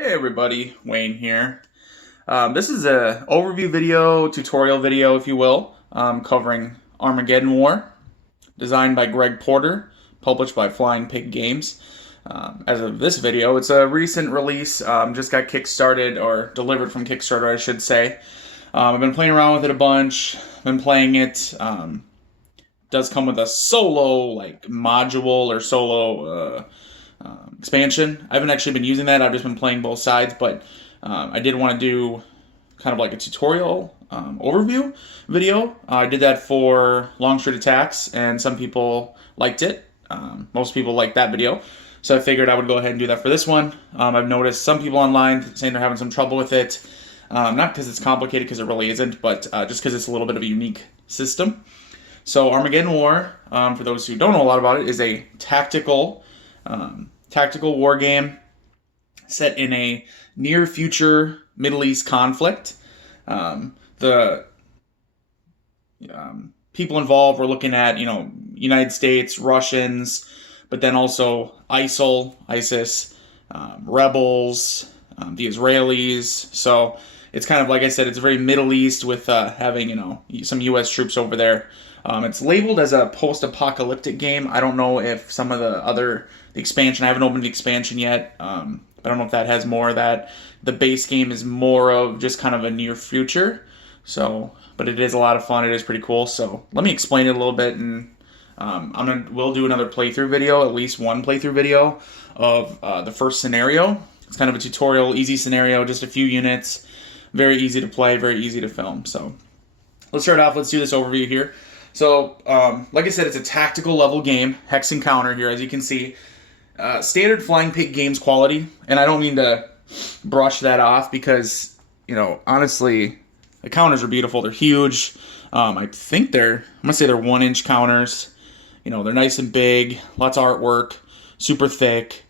Hey everybody, Wayne here. This is a overview video, tutorial video, if you will, covering Armageddon War, designed by Greg Porter, published by Flying Pig Games. As of this video, it's a recent release, just got kickstarted, or delivered from Kickstarter, I should say. I've been playing around with it a bunch, been playing it. Does come with a solo, module or solo expansion. I haven't actually been using that. I've just been playing both sides, but I did want to do kind of like a tutorial overview video. I did that for Long Street Attacks, and some people liked it. Most people liked that video, so I figured I would go ahead and do that for this one. I've noticed some people online saying they're having some trouble with it. Not because it's complicated, because it really isn't, but just because it's a little bit of a unique system. So Armageddon War, for those who don't know a lot about it, is a tactical war game set in a near future Middle East conflict. The people involved, we're looking at, United States, Russians, but then also ISIS, rebels, the Israelis. So it's kind of, like I said, it's very Middle East with having, some U.S. troops over there. It's labeled as a post-apocalyptic game. I don't know if some of the expansion, I haven't opened the expansion yet. I don't know if that has more of that. The base game is more of just kind of a near future. So, but it is a lot of fun. It is pretty cool. So let me explain it a little bit, and we'll do another playthrough video, at least one playthrough video of the first scenario. It's kind of a tutorial, easy scenario, just a few units, very easy to play, very easy to film. So let's start off. Let's do this overview here. So, like I said, it's a tactical level game, hex and counter here, as you can see. Standard Flying Pig Games quality, and I don't mean to brush that off because, honestly, the counters are beautiful. They're huge. I think I'm going to say they're 1-inch counters. They're nice and big, lots of artwork, super thick.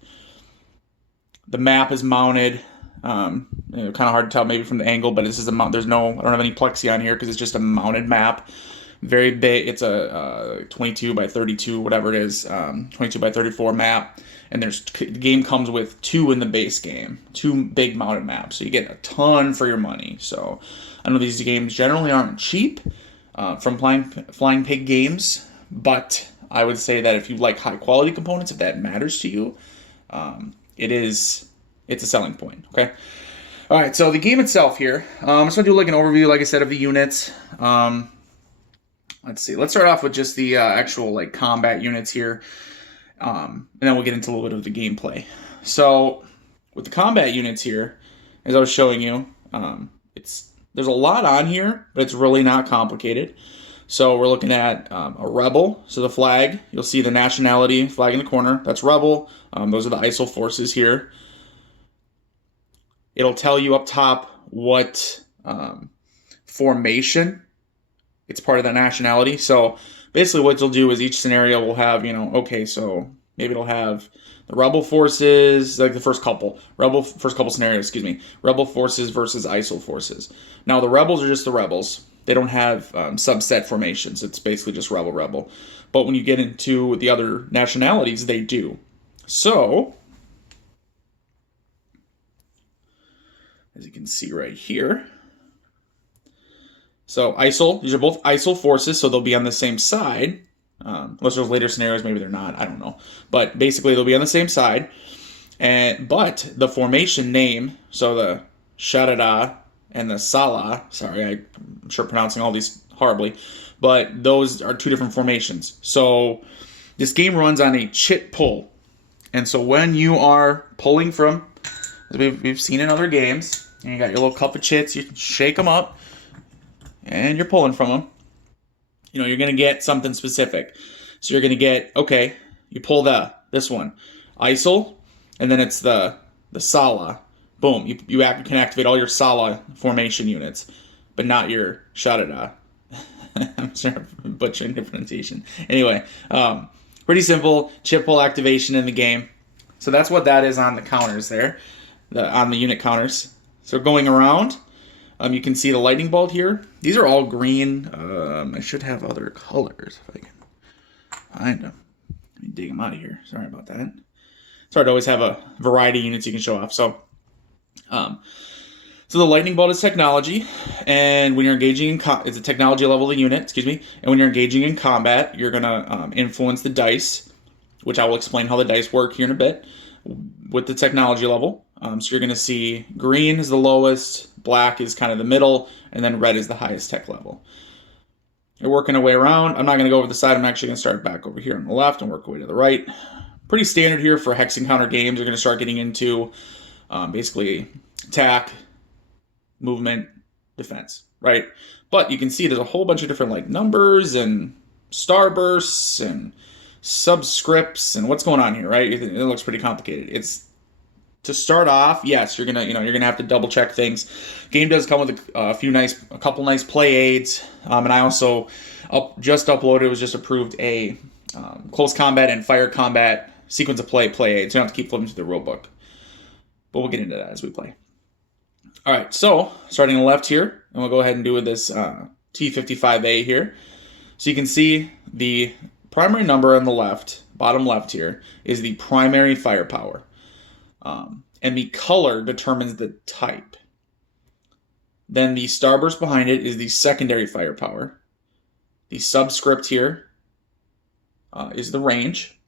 The map is mounted. Kind of hard to tell maybe from the angle, but this is I don't have any plexi on here because it's just a mounted map. Very big. It's a 22 by 32, whatever it is, 22 by 34 map. And the game comes with 2 in the base game, 2 big mounted maps. So you get a ton for your money. So I know these games generally aren't cheap from Flying Pig Games, but I would say that if you like high quality components, if that matters to you, it's a selling point. Okay. All right. So the game itself here, I'm just gonna do an overview, like I said, of the units. Let's see. Let's start off with just the actual combat units here, and then we'll get into a little bit of the gameplay. So, with the combat units here, as I was showing you, there's a lot on here, but it's really not complicated. So we're looking at a rebel. So the flag, you'll see the nationality flag in the corner. That's rebel. Those are the ISIL forces here. It'll tell you up top what formation it's part of that nationality. So basically what it'll do is each scenario will have, so maybe it'll have the rebel forces, like the first couple scenarios, rebel forces versus ISIL forces. Now the rebels are just the rebels. They don't have subset formations. It's basically just rebel. But when you get into the other nationalities, they do. So, as you can see right here, so ISIL, these are both ISIL forces, so they'll be on the same side. Unless there's later scenarios, maybe they're not, I don't know. But basically they'll be on the same side. But the formation name, so the Shadada and the Salah, sorry, I'm sure pronouncing all these horribly, but those are 2 different formations. So this game runs on a chit pull. And so when you are pulling from, as we've seen in other games, and you got your little cup of chits, you shake them up, and you're pulling from them, you're going to get something specific. So you're going to get, okay, you pull this one, ISIL, and then it's the Salah. Boom, you can activate all your Salah formation units, but not your Shadada. I'm sorry for butchering the pronunciation. Anyway, pretty simple chip pull activation in the game. So that's what that is on the counters there, on the unit counters. So going around, you can see the lightning bolt here. These are all green. I should have other colors if I can find them. Let me dig them out of here. Sorry about that. It's hard to always have a variety of units you can show off. So Um, so the lightning bolt is technology, and when you're engaging in it's a technology level of the unit, excuse me. And when you're engaging in combat, you're gonna influence the dice, which I will explain how the dice work here in a bit with the technology level. So you're gonna see green is the lowest, black is kind of the middle, and then red is the highest tech level. You're working our way around. I'm not going to go over the side. I'm actually going to start back over here on the left and work our way to the right. Pretty standard here for hex encounter games. You're going to start getting into basically attack, movement, defense, right? But you can see there's a whole bunch of different like numbers and starbursts and subscripts and what's going on here, right? It looks pretty complicated. It's to start off, yes, you're gonna have to double check things. Game does come with a couple nice play aids, and I also just uploaded, was just approved a close combat and fire combat sequence of play aids. So you don't have to keep flipping through the rule book, but we'll get into that as we play. All right, so starting on the left here, and we'll go ahead and do with this T55A here. So you can see the primary number on the left, bottom left here, is the primary firepower. And the color determines the type. Then the starburst behind it is the secondary firepower. The subscript here is the range.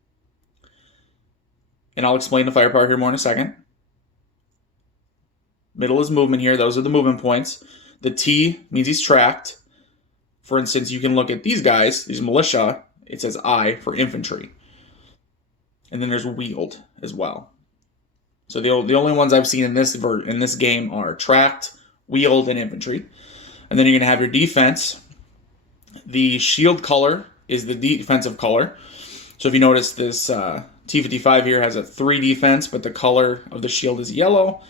And I'll explain the firepower here more in a second. Middle is movement here. Those are the movement points. The T means he's tracked. For instance, you can look at these guys, these militia. It says I for infantry. And then there's wheeled as well. So the only ones I've seen in this game are tracked, wheeled, and infantry. And then you're going to have your defense. The shield color is the defensive color. So if you notice, this T55 here has a 3 defense, but the color of the shield is yellow.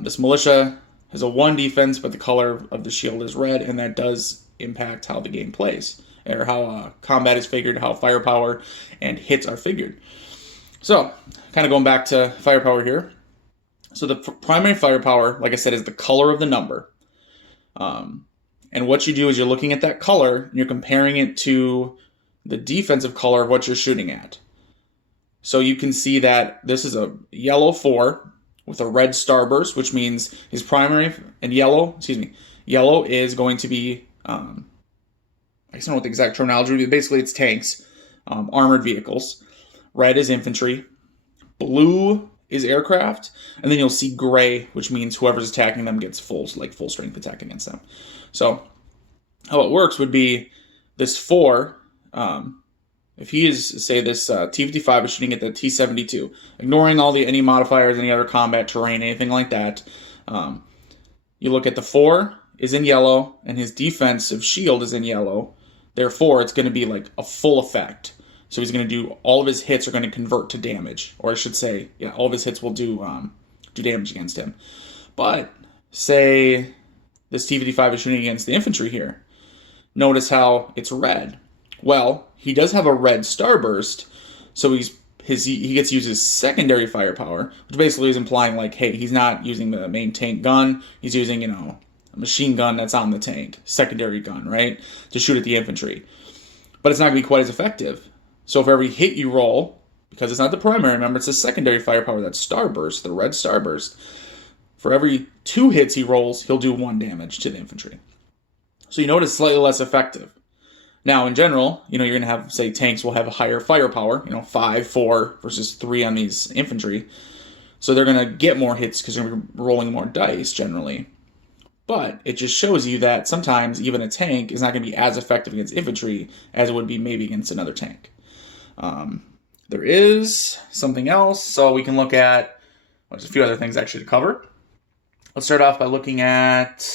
This militia has a 1 defense, but the color of the shield is red, and that does impact how the game plays, or how combat is figured, how firepower and hits are figured. So, kind of going back to firepower here. So the primary firepower, like I said, is the color of the number. And what you do is you're looking at that color, and you're comparing it to the defensive color of what you're shooting at. So you can see that this is a yellow 4 with a red starburst, which means his primary, and yellow is going to be, I don't know what the exact terminology would be, basically it's tanks, armored vehicles. Red is infantry. Blue is aircraft. And then you'll see gray, which means whoever's attacking them gets full strength attack against them. So how it works would be this 4, if he is, say this T55 is shooting at the T72, ignoring any modifiers, any other combat terrain, anything like that, you look at the 4 is in yellow, and his defensive shield is in yellow. Therefore, it's going to be like a full effect. So he's going to do, all of his hits are going to convert to damage. Or I should say, yeah, all of his hits will do damage against him. But, say this T-55 is shooting against the infantry here. Notice how it's red. Well, he does have a red starburst, so he gets to use his secondary firepower, which basically is implying like, hey, he's not using the main tank gun. He's using, a machine gun that's on the tank, secondary gun, right, to shoot at the infantry. But it's not going to be quite as effective. So for every hit you roll, because it's not the primary, remember it's the secondary firepower, that starburst, the red starburst. For every 2 hits he rolls, he'll do 1 damage to the infantry. So you notice slightly less effective. Now, in general, you're going to have, say, tanks will have a higher firepower, 5, 4 versus 3 on these infantry. So they're going to get more hits because they're rolling more dice generally. But it just shows you that sometimes even a tank is not going to be as effective against infantry as it would be maybe against another tank. There is something else, so we can look at there's a few other things actually to cover. Let's start off by looking at.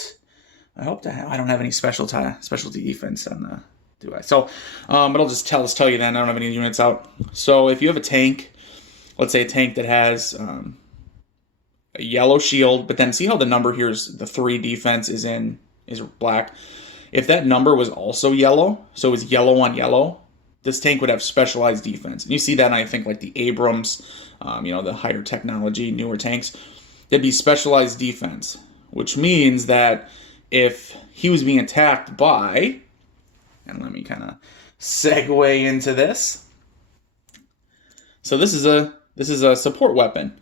I don't have any specialty defense on the. Do I? So, but I'll just tell you then. I don't have any units out. So if you have a tank, let's say a tank that has a yellow shield, but then see how the number here is the 3 defense is black. If that number was also yellow, so it was yellow on yellow, this tank would have specialized defense. And you see that in, I think, like the Abrams, the higher technology, newer tanks. There'd be specialized defense, which means that if he was being attacked by, and let me kind of segue into this. So this is a support weapon.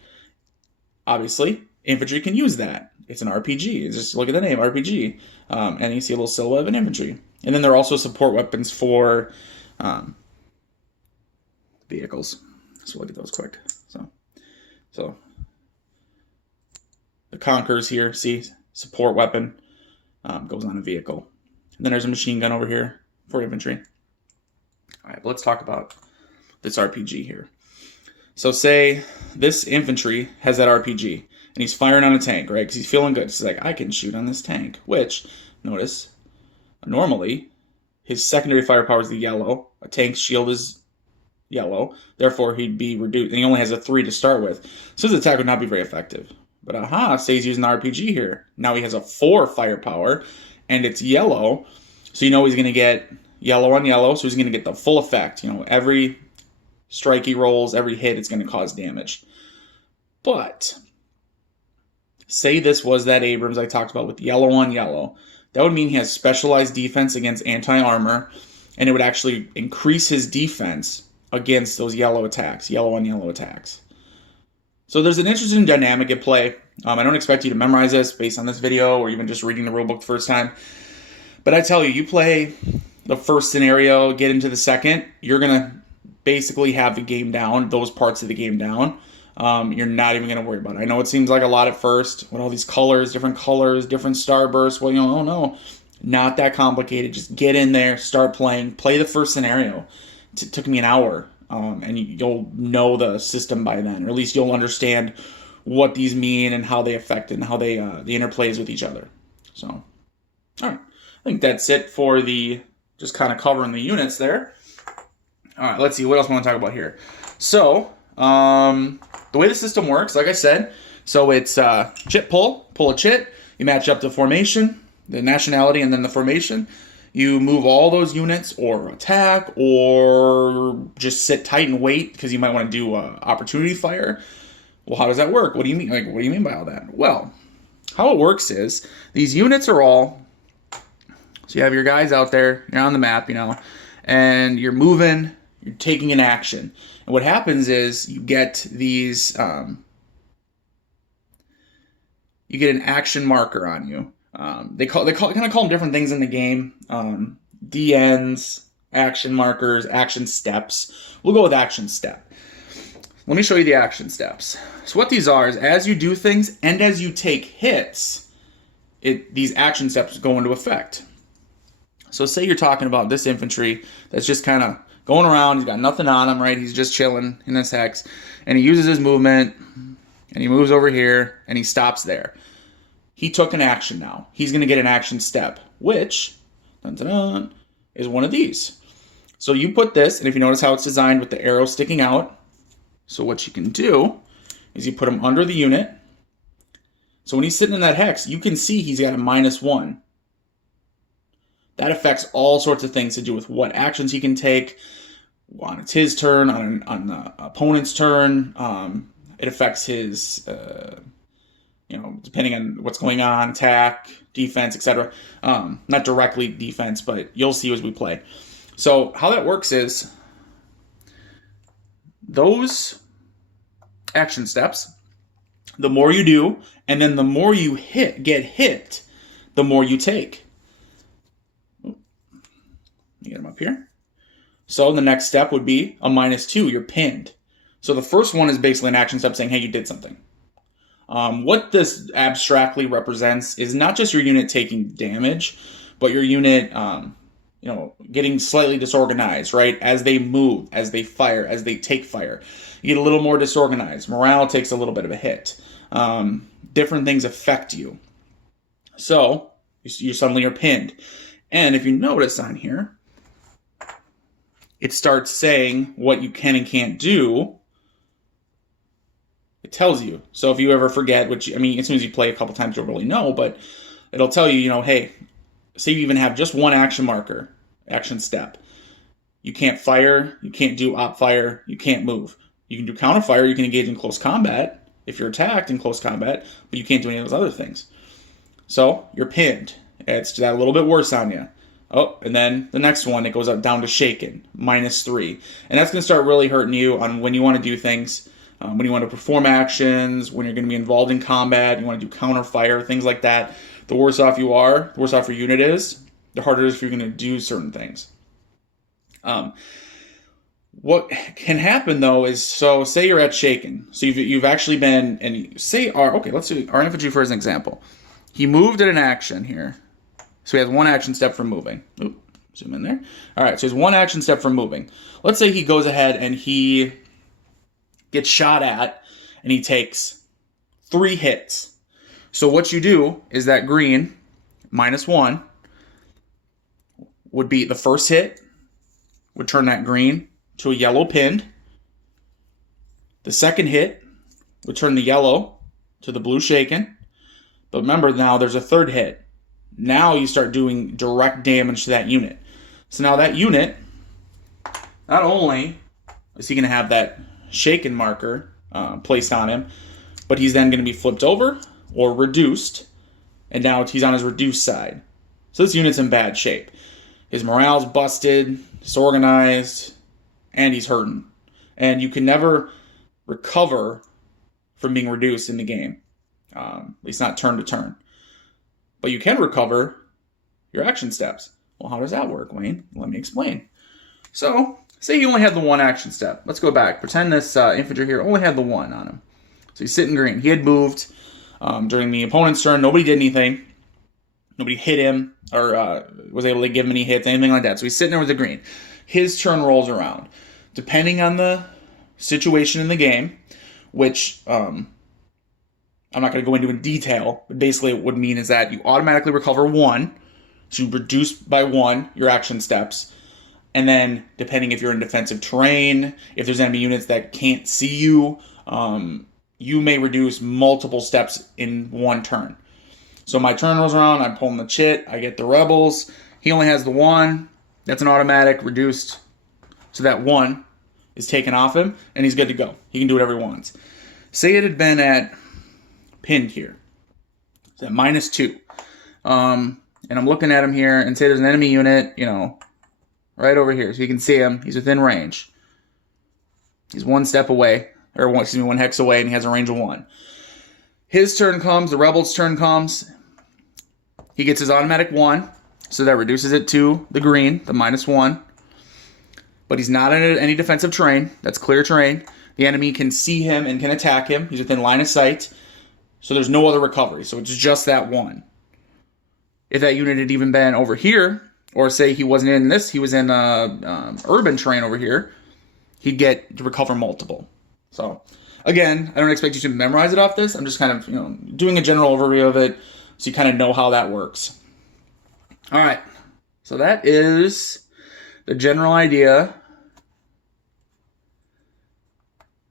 Obviously, infantry can use that. It's an RPG. Just look at the name, RPG. And you see a little silhouette of an infantry. And then there are also support weapons for vehicles. So look at those quick. So the Conquerors here, see, support weapon goes on a vehicle. And then there's a machine gun over here for infantry. All right, but let's talk about this RPG here. So say this infantry has that RPG, and he's firing on a tank, right? Because he's feeling good. He's like, I can shoot on this tank. Which, notice, normally, his secondary firepower is the yellow. A tank's shield is yellow. Therefore, he'd be reduced. And he only has a 3 to start with. So his attack would not be very effective. But say he's using the RPG here. Now he has a 4 firepower, and it's yellow. So you know he's going to get yellow on yellow, so he's going to get the full effect. Every strike he rolls, every hit, it's going to cause damage. But say this was that Abrams I talked about with yellow on yellow. That would mean he has specialized defense against anti-armor, and it would actually increase his defense against those yellow attacks, yellow on yellow attacks. So there's an interesting dynamic at play. I don't expect you to memorize this based on this video or even just reading the rulebook the first time. But I tell you, you play the first scenario, get into the second, you're going to basically have the game down, those parts of the game down. You're not even going to worry about it. I know it seems like a lot at first, with all these colors, different starbursts. Well, oh no, not that complicated. Just get in there, start playing, play the first scenario. It took me an hour, and you'll know the system by then, or at least you'll understand what these mean and how they affect it and how they the interplays with each other. So, all right. I think that's it for the just kind of covering the units there. All right, let's see. What else I want to talk about here? So, the way the system works, like I said, so it's chit pull a chit. You match up the formation, the nationality, and then the formation. You move all those units or attack or just sit tight and wait because you might want to do opportunity fire. Well, how does that work? What do you mean? What do you mean by all that? Well, how it works is these units are all... So you have your guys out there, you're on the map, and you're moving, you're taking an action. And what happens is you get these, you get an action marker on you. They kind of call them different things in the game. DNs, action markers, action steps. We'll go with action step. Let me show you the action steps. So what these are is as you do things and as you take hits, these action steps go into effect. So say you're talking about this infantry that's just kind of going around. He's got nothing on him, right? He's just chilling in this hex. And he uses his movement, and he moves over here, and he stops there. He took an action now. He's going to get an action step, which is one of these. So you put this, and if you notice how it's designed with the arrow sticking out, so what you can do is you put him under the unit. So when he's sitting in that hex, you can see he's got a -1. That affects all sorts of things to do with what actions he can take on his turn, on the opponent's turn. It affects his, depending on what's going on, attack, defense, etc. Not directly defense, but you'll see as we play. So how that works is those action steps, the more you do, and then the more you get hit, the more you take. Get them up here. So the next step would be a -2. You're pinned. So the first one is basically an action step saying, hey, you did something. What this abstractly represents is not just your unit taking damage, but your unit, getting slightly disorganized, right? As they move, as they fire, as they take fire. You get a little more disorganized. Morale takes a little bit of a hit. Different things affect you. So you suddenly are pinned. And if you notice on here, it starts saying what you can and can't do. It tells you. So if you ever forget, as soon as you play a couple times, you'll really know, but it'll tell you, hey, say you even have just one action marker, action step. You can't fire, you can't do op fire, you can't move. You can do counter fire, you can engage in close combat if you're attacked in close combat, but you can't do any of those other things. So you're pinned. It's that a little bit worse on you. Oh, and then the next one, it goes up down to shaken, -3. And that's going to start really hurting you on when you want to do things. when you want to perform actions, when you're going to be involved in combat, you want to do counter fire, things like that. The worse off you are, the worse off your unit is, the harder it is for you to do certain things. What can happen though is, so say you're at Shaken, so you've actually been, and say let's do our infantry for an example. He moved at an action here, so he has one action step for moving. Oop, zoom in there. All right, so he has one action step for moving. Let's say he goes ahead and he gets shot at, and he takes 3 hits. So what you do is that green -1 would be the first hit, would turn that green to a yellow pinned. The second hit would turn the yellow to the blue shaken. But remember, now there's a third hit. Now you start doing direct damage to that unit. So now that unit, not only is he going to have that shaken marker placed on him, but he's then going to be flipped over or reduced, and now he's on his reduced side. So this unit's in bad shape. His morale's busted, disorganized, and he's hurting. And you can never recover from being reduced in the game. At least not turn to turn. But you can recover your action steps. Well, how does that work, Wayne? Let me explain. So, say he only had the one action step. Let's go back. Pretend this infantry here only had the one on him. So he's sitting green. He had moved during the opponent's turn. Nobody did anything. Nobody hit him or was able to give him any hits, anything like that. So he's sitting there with the green. His turn rolls around. Depending on the situation in the game, which I'm not going to go into in detail, but basically what it would mean is that you automatically recover 1, so you reduce by 1 your action steps, and then depending if you're in defensive terrain, if there's enemy units that can't see you, you may reduce multiple steps in one turn. So my turn rolls around, I'm pulling the chit, I get the rebels, he only has the 1, that's an automatic reduced, so that 1 is taken off him, and he's good to go. He can do whatever he wants. Say it had been at pinned here. It's at -2. And I'm looking at him here, and say there's an enemy unit, right over here. So you can see him. He's within range. He's 1 step away, or 1 hex away, and he has a range of 1. His turn comes, the rebel's turn comes. He gets his automatic 1, so that reduces it to the green, the -1. But he's not in any defensive terrain. That's clear terrain. The enemy can see him and can attack him. He's within line of sight. So there's no other recovery. So it's just that 1. If that unit had even been over here, or say he wasn't in this, he was in urban terrain over here, he'd get to recover multiple. So again, I don't expect you to memorize it off this. I'm just kind of doing a general overview of it so you kind of know how that works. All right. So that is the general idea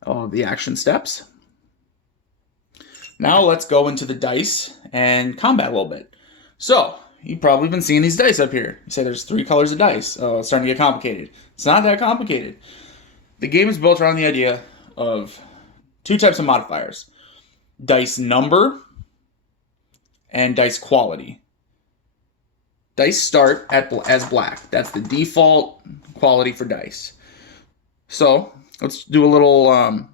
of the action steps. Now let's go into the dice and combat a little bit. So, you've probably been seeing these dice up here. You say there's 3 colors of dice. Oh, it's starting to get complicated. It's not that complicated. The game is built around the idea of 2 types of modifiers. Dice number and dice quality. Dice start as black. That's the default quality for dice. So, let's do a little,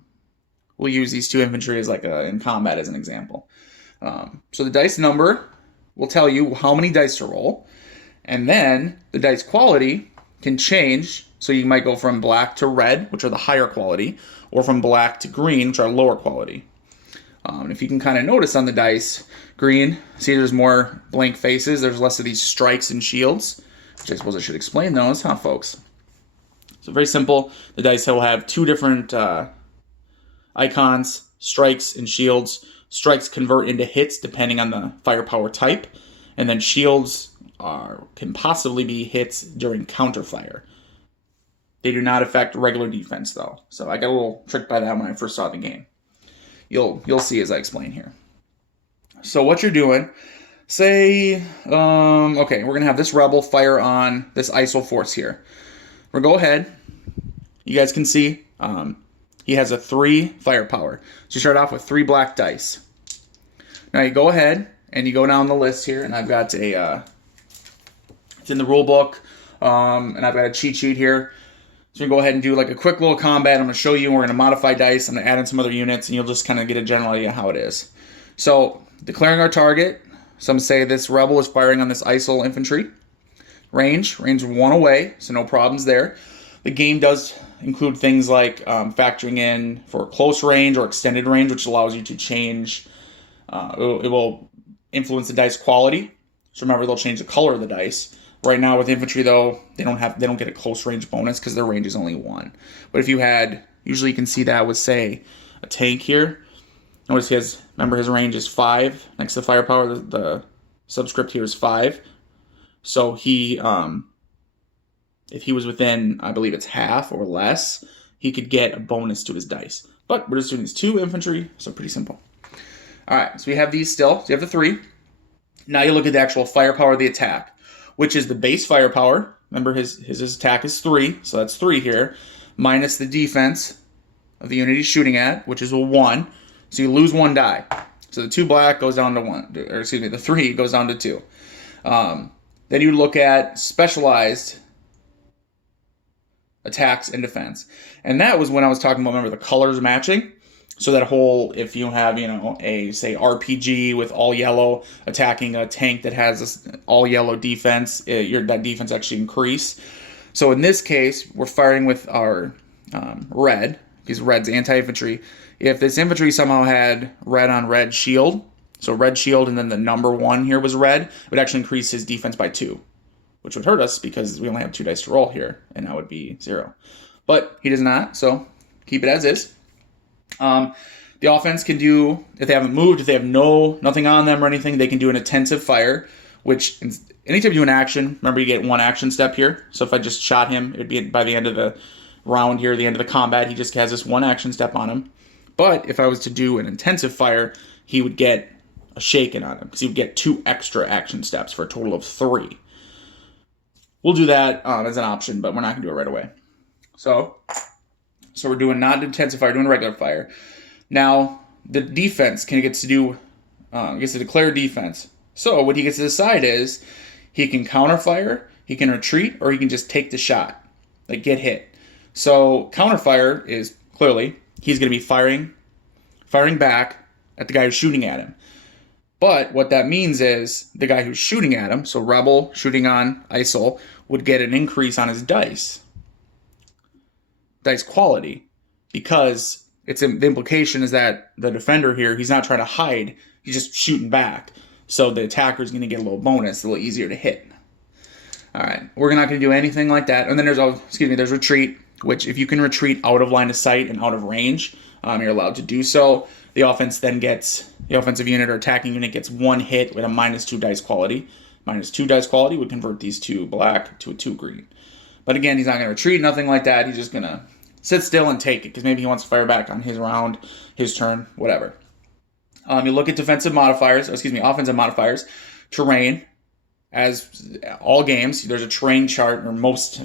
we'll use these 2 infantry as in combat as an example. So the dice number will tell you how many dice to roll. And then the dice quality can change. So you might go from black to red, which are the higher quality, or from black to green, which are lower quality. And if you can kind of notice on the dice, green, see there's more blank faces. There's less of these strikes and shields, which I suppose I should explain those, huh, folks? So very simple. The dice will have 2 different icons, strikes and shields. Strikes convert into hits depending on the firepower type, and then shields can possibly be hits during counterfire. They do not affect regular defense though, so I got a little tricked by that when I first saw the game. You'll see as I explain here. So what you're doing, say, okay, we're gonna have this rebel fire on this ISIL force here. We'll go ahead. You guys can see he has a 3 firepower. So you start off with 3 black dice. Now you go ahead and you go down the list here, and I've got a, it's in the rule book, and I've got a cheat sheet here. So we're going to go ahead and do like a quick little combat. I'm going to show you. We're going to modify dice. I'm going to add in some other units, and you'll just kind of get a general idea how it is. So declaring our target. Some say this rebel is firing on this ISIL infantry. Range 1 away, so no problems there. The game does include things like factoring in for close range or extended range, which allows you to change. It will influence the dice quality. So remember, they'll change the color of the dice. Right now with infantry, though, they don't get a close range bonus because their range is only 1. But if you had, usually you can see that with, say, a tank here. Notice remember his range is 5. Next to the firepower, the subscript here is 5. So he, if he was within, I believe it's half or less, he could get a bonus to his dice. But we're just doing these 2 infantry, so pretty simple. All right, so we have these still. So you have the 3. Now you look at the actual firepower of the attack, which is the base firepower. Remember, his attack is 3, so that's 3 here, minus the defense of the unit he's shooting at, which is a 1. So you lose 1 die. So the 2 black goes down to 1, or excuse me, the 3 goes down to 2. Then you look at specialized attacks and defense. And that was when I was talking about, remember, the colors matching. So that whole, if you have, a, say, RPG with all yellow attacking a tank that has this all yellow defense, that defense actually increase. So in this case, we're firing with our red, because red's anti-infantry. If this infantry somehow had red on red shield, so red shield and then the number 1 here was red, it would actually increase his defense by 2, which would hurt us because we only have 2 dice to roll here, and that would be 0. But he does not, so keep it as is. The offense can do, if they haven't moved, if they have nothing on them or anything, they can do an intensive fire, which anytime you do an action, remember you get 1 action step here. So if I just shot him, it would be by the end of the round here, the end of the combat, he just has this 1 action step on him. But if I was to do an intensive fire, he would get a shaken on him, because he would get 2 extra action steps for a total of 3. We'll do that as an option, but we're not going to do it right away. So we're doing not intensive fire, doing regular fire. Now, the defense gets to declare defense. So what he gets to decide is he can counterfire, he can retreat, or he can just take the shot, like get hit. So counterfire is clearly he's going to be firing back at the guy who's shooting at him. But what that means is the guy who's shooting at him, so rebel shooting on ISIL, would get an increase on his dice quality, because the implication is that the defender here, he's not trying to hide, he's just shooting back. So the attacker is going to get a little bonus, a little easier to hit. All right, we're not going to do anything like that. And then there's retreat, which if you can retreat out of line of sight and out of range, you're allowed to do so. The offensive unit or attacking unit gets 1 hit with a -2 dice quality. -2 dice quality would convert these 2 black to a 2 green. But again, he's not going to retreat, nothing like that. He's just going to sit still and take it, because maybe he wants to fire back on his round, his turn, whatever. You look at offensive modifiers. Terrain. As all games, there's a terrain chart, or most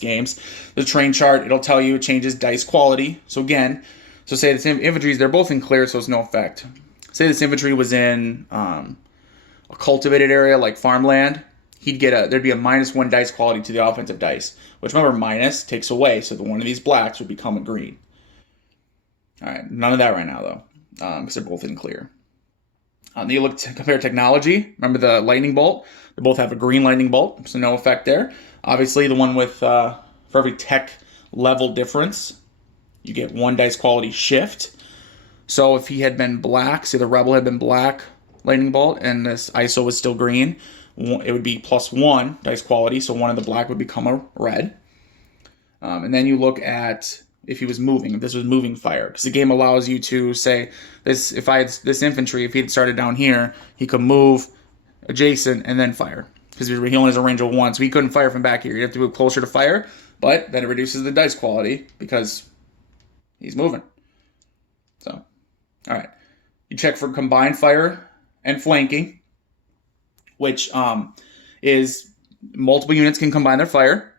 games. The terrain chart, it'll tell you it changes dice quality. So say this infantry, they're both in clear, so it's no effect. Say this infantry was in a cultivated area like farmland, there'd be a -1 dice quality to the offensive dice, which remember minus takes away, so one of these blacks would become a green. All right, none of that right now though, because they're both in clear. You look to compare technology. Remember the lightning bolt? They both have a green lightning bolt, so no effect there. Obviously, the one with for every tech level difference, you get 1 dice quality shift. So if he had been black, say the rebel had been black lightning bolt, and this ISO was still green, it would be +1 dice quality, so 1 of the black would become a red. And then you look at if he was moving, if this was moving fire, because the game allows you to say this. If I had this infantry, if he had started down here, he could move adjacent and then fire, because he only has a range of 1, so he couldn't fire from back here. You have to move closer to fire, but then it reduces the dice quality because he's moving. So, all right, you check for combined fire and flanking, which is multiple units can combine their fire.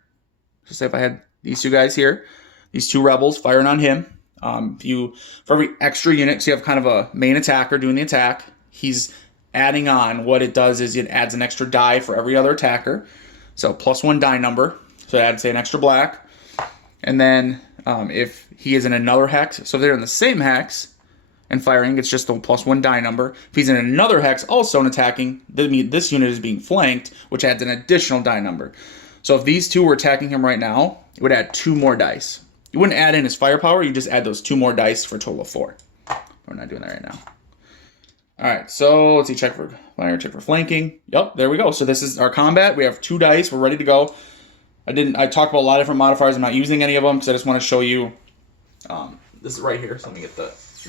So say if I had these 2 guys here, these 2 rebels firing on him, for every extra unit, so you have kind of a main attacker doing the attack, he's adding on, what it does is it adds an extra die for every other attacker, so +1 die number, so it adds, say, an extra black. And then if he is in another hex, so if they're in the same hex and firing, it's just the +1 die number. If he's in another hex also and attacking, this unit is being flanked, which adds an additional die number. So if these two were attacking him right now, it would add 2 more dice. You wouldn't add in his firepower, you just add those 2 more dice for a total of 4. We're not doing that right now. Alright, so let's see, check for fire, check for flanking. Yep, there we go. So this is our combat. We have 2 dice, we're ready to go. I talked about a lot of different modifiers. I'm not using any of them because I just want to show you. This is right here. So let me get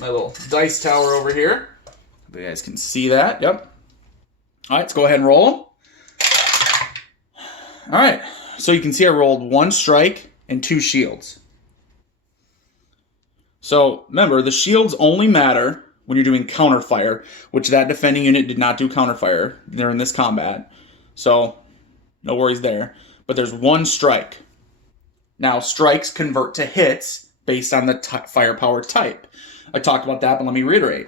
my little dice tower over here. You guys can see that. Yep. All right, let's go ahead and roll them. All right. So you can see I rolled 1 strike and 2 shields. So remember, the shields only matter when you're doing counterfire, which that defending unit did not do counterfire during this combat. So no worries there. But there's 1 strike. Now, strikes convert to hits based on the firepower type. I talked about that, but let me reiterate.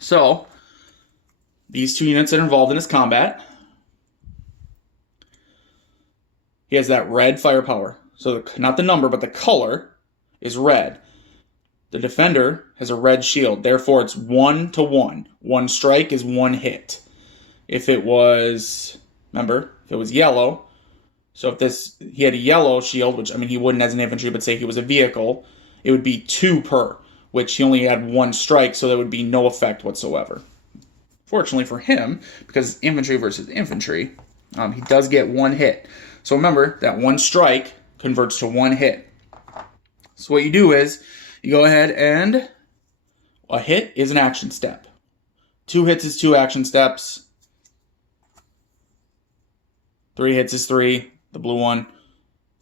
So, these 2 units that are involved in this combat, he has that red firepower. So, not the number, but the color is red. The defender has a red shield. Therefore, it's 1 to 1. 1 strike is 1 hit. If it was, remember, if it was yellow, so if he had a yellow shield, which, I mean, he wouldn't as an infantry, but say he was a vehicle, it would be 2 per, which he only had 1 strike, so there would be no effect whatsoever. Fortunately for him, because infantry versus infantry, he does get 1 hit. So remember, that 1 strike converts to 1 hit. So what you do is, you go ahead and a hit is an action step. 2 hits is 2 action steps. 3 hits is 3. The blue one.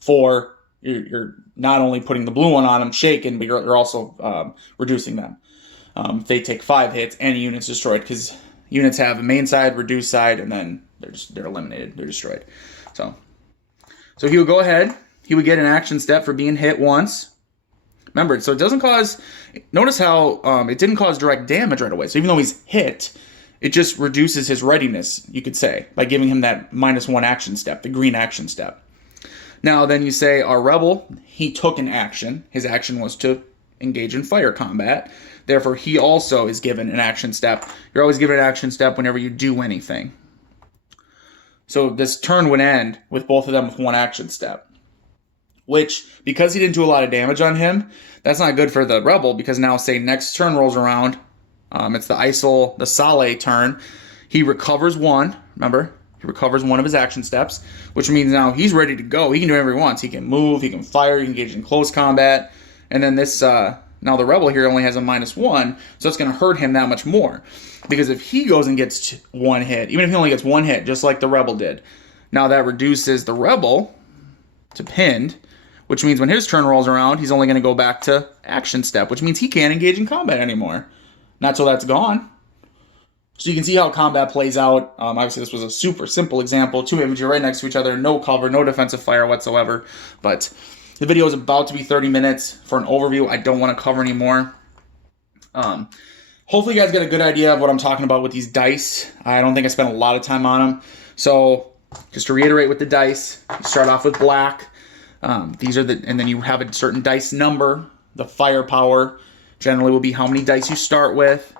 4, you're not only putting the blue one on them, shaken, but you're also reducing them. If they take 5 hits, any unit's destroyed, because units have a main side, reduced side, and then they're eliminated. They're destroyed. So he would go ahead. He would get an action step for being hit once. Remember, so it doesn't cause... Notice how it didn't cause direct damage right away. So even though he's hit, it just reduces his readiness, you could say, by giving him that -1 action step, the green action step. Now, then you say, our rebel, he took an action. His action was to engage in fire combat. Therefore, he also is given an action step. You're always given an action step whenever you do anything. So this turn would end with both of them with 1 action step. Which, because he didn't do a lot of damage on him, that's not good for the rebel, because now, say, next turn rolls around, it's the Saleh turn. He recovers 1, remember? He recovers 1 of his action steps, which means now he's ready to go. He can do whatever he wants. He can move, he can fire, he can engage in close combat. And then this, now the rebel here only has a -1, so it's going to hurt him that much more. Because if he goes and gets 1 hit, even if he only gets 1 hit, just like the rebel did, now that reduces the rebel to pinned, which means when his turn rolls around, he's only going to go back to action step, which means he can't engage in combat anymore. Not till that's gone. So you can see how combat plays out. Obviously, this was a super simple example. 2 infantry right next to each other, no cover, no defensive fire whatsoever. But the video is about to be 30 minutes for an overview. I don't want to cover anymore. Hopefully you guys get a good idea of what I'm talking about with these dice. I don't think I spent a lot of time on them. So just to reiterate with the dice, you start off with black. And then you have a certain dice number. The firepower generally will be how many dice you start with.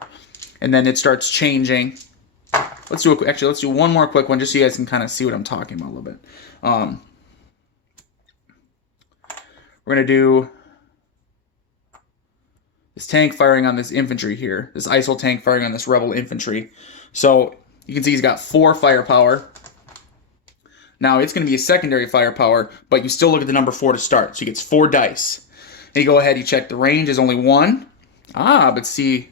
And then it starts changing. Let's do one more quick one just so you guys can kind of see what I'm talking about a little bit. We're going to do this tank firing on this infantry here. This ISIL tank firing on this rebel infantry. So you can see he's got 4 firepower. Now it's going to be a secondary firepower, but you still look at the number 4 to start. So he gets 4 dice. And you go ahead, you check the range is only 1. But see,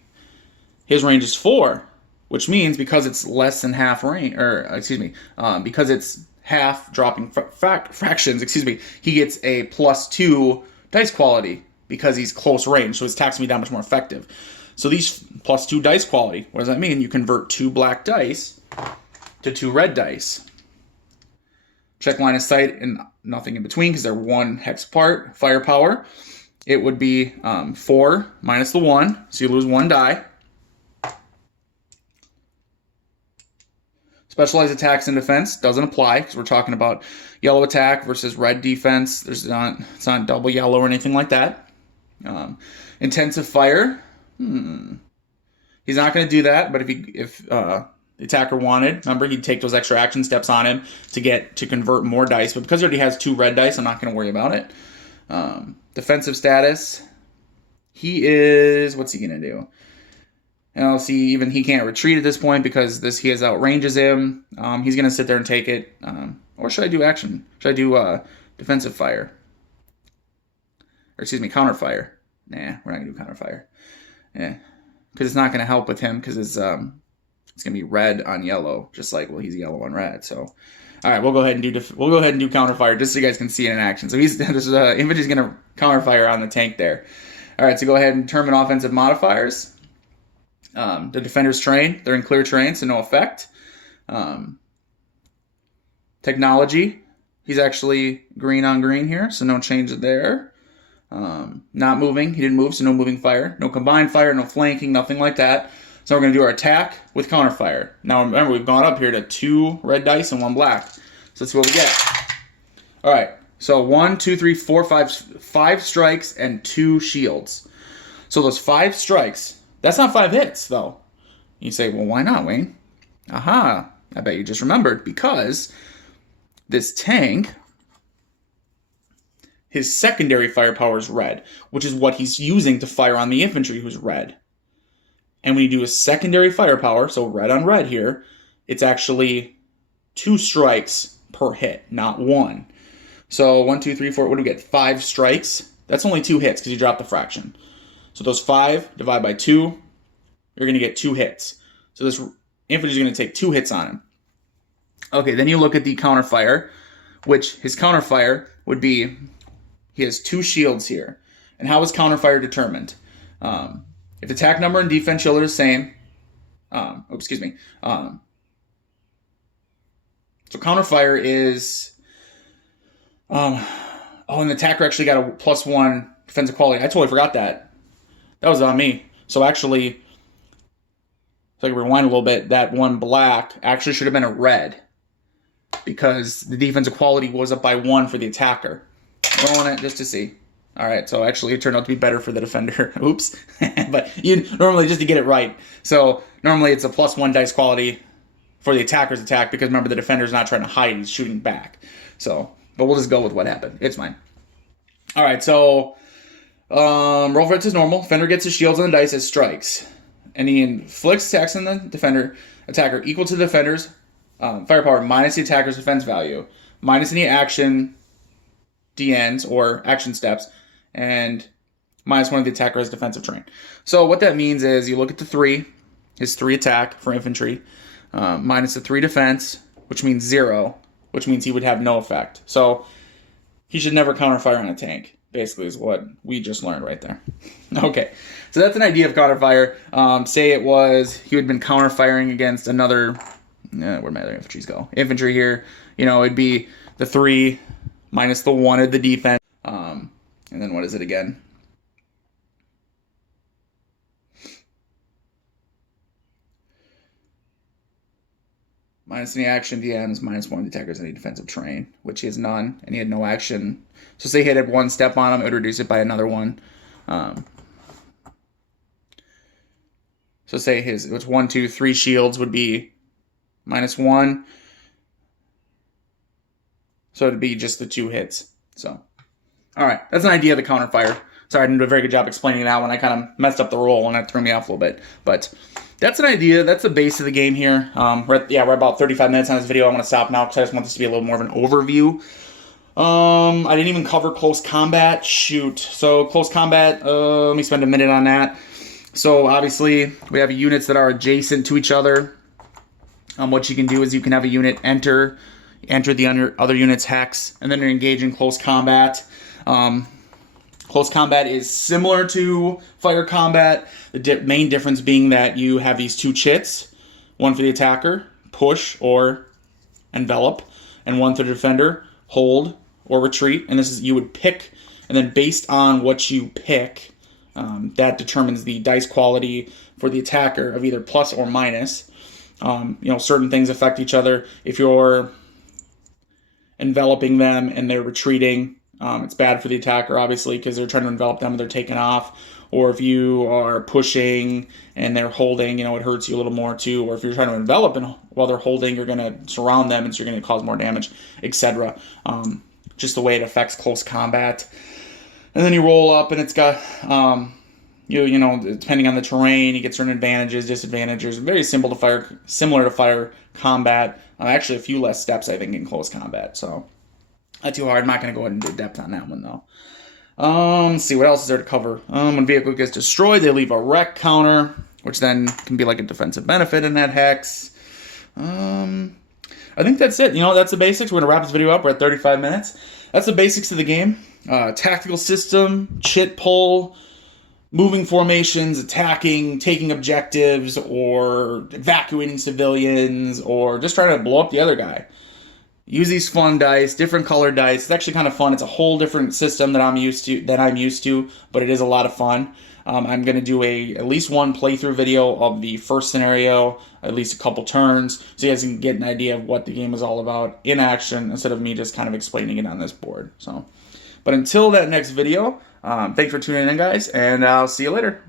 his range is 4, which means because it's less than half range, because it's half dropping fractions, he gets a +2 dice quality because he's close range, so his attacks will be that much more effective. So these +2 dice quality, what does that mean? You convert 2 black dice to 2 red dice. Check line of sight and nothing in between because they're 1 hex apart. Firepower, it would be 4 minus the 1, so you lose 1 die. Specialized attacks and defense doesn't apply because we're talking about yellow attack versus red defense. It's not double yellow or anything like that. Intensive fire. He's not going to do that, but if the attacker wanted, remember, he'd take those extra action steps on him to convert more dice. But because he already has 2 red dice, I'm not going to worry about it. Defensive status. He is, what's he going to do? And I'll see, even he can't retreat at this point because he outranges him. He's going to sit there and take it. Or should I do action? Should I do defensive fire? Or excuse me, counter fire. Nah, we're not going to do counter fire. Yeah, because it's not going to help with him because it's going to be red on yellow, just like, well, he's yellow on red. So, all right, we'll go ahead and do counter fire just so you guys can see it in action. So infantry's going to counter fire on the tank there. All right, so go ahead and determine offensive modifiers. The defender's terrain, they're in clear terrain, so no effect. Technology, he's actually green on green here, so no change there. Not moving, he didn't move, so no moving fire. No combined fire, no flanking, nothing like that. So we're going to do our attack with counter fire. Now remember, we've gone up here to 2 red dice and 1 black. So let's see what we get. All right, so 1, 2, 3, 4, 5 strikes and 2 shields. So those 5 strikes, that's not 5 hits, though. You say, well, why not, Wayne? Aha, I bet you just remembered. Because this tank, his secondary firepower is red, which is what he's using to fire on the infantry, who's red. And when you do a secondary firepower, so red on red here, it's actually 2 strikes per hit, not 1. So 1, 2, 3, 4, what do we get? 5 strikes. That's only 2 hits because you dropped the fraction. So those 5 divide by 2, you're going to get 2 hits. So this infantry is going to take 2 hits on him. Okay, then you look at the counterfire, which his counterfire would be, he has 2 shields here. And how is counterfire determined? If attack number and defense shield are the same, so counterfire is, and the attacker actually got a +1 defensive quality. I totally forgot that. That was on me. So actually, so I can rewind a little bit, that 1 black actually should have been a red because the defensive quality was up by 1 for the attacker. Rolling it just to see. All right, so actually it turned out to be better for the defender. Oops. But you normally, just to get it right. So normally it's a +1 dice quality for the attacker's attack because remember, the defender's not trying to hide, he's shooting back. So, but we'll just go with what happened. It's fine. All right, so roll for hits as normal. Defender gets his shields on the dice as strikes. And he inflicts attacks on the attacker equal to the defender's firepower minus the attacker's defense value, minus any action DNs or action steps, and minus 1 of the attacker's defensive terrain. So what that means is you look at the 3, his 3 attack for infantry, minus the 3 defense, which means 0, which means he would have no effect. So he should never counterfire on a tank, basically, is what we just learned right there. Okay, so that's an idea of counterfire. Say it was, he would have been counterfiring against another, where'd my other infantries go? Infantry here, it'd be the 3 minus the 1 of the defense. And then what is it again? Minus any action DMs, minus 1 of the attacker's any defensive terrain, which he has none, and he had no action. So say he had 1 step on him, it would reduce it by another 1. So say it was 1, 2, 3 shields would be minus 1. So it'd be just the 2 hits. So, all right, that's an idea of the counterfire. Sorry, I didn't do a very good job explaining that one. I kind of messed up the roll and that threw me off a little bit. But that's an idea. That's the base of the game here. We're about 35 minutes on this video. I'm going to stop now because I just want this to be a little more of an overview. I didn't even cover close combat. Shoot. So close combat, let me spend a minute on that. So obviously we have units that are adjacent to each other. What you can do is you can have a unit enter the other unit's hex, and then you're engaged in close combat. Close combat is similar to fire combat, the main difference being that you have these 2 chits, 1 for the attacker, push or envelop, and 1 for the defender, hold or retreat. And this is, you would pick, and then based on what you pick, that determines the dice quality for the attacker of either plus or minus. Certain things affect each other. If you're enveloping them and they're retreating, it's bad for the attacker, obviously, because they're trying to envelop them and they're taking off. Or if you are pushing and they're holding, it hurts you a little more too. Or if you're trying to envelop and while they're holding, you're going to surround them and so you're going to cause more damage, etc. Just the way it affects close combat. And then you roll up and it's got, depending on the terrain, you get certain advantages, disadvantages. Very simple to fire, similar to fire combat. Actually, a few less steps, I think, in close combat. So not too hard. I'm not going to go into depth on that one, though. Let's see, what else is there to cover? When a vehicle gets destroyed, they leave a wreck counter, which then can be like a defensive benefit in that hex. I think that's it. That's the basics. We're going to wrap this video up. We're at 35 minutes. That's the basics of the game. Tactical system, chit pull, moving formations, attacking, taking objectives, or evacuating civilians, or just trying to blow up the other guy. Use these fun dice, different colored dice. It's actually kind of fun. It's a whole different system that I'm used to, but it is a lot of fun. I'm going to do at least one playthrough video of the first scenario, at least a couple turns, so you guys can get an idea of what the game is all about in action instead of me just kind of explaining it on this board. But until that next video, thanks for tuning in, guys, and I'll see you later.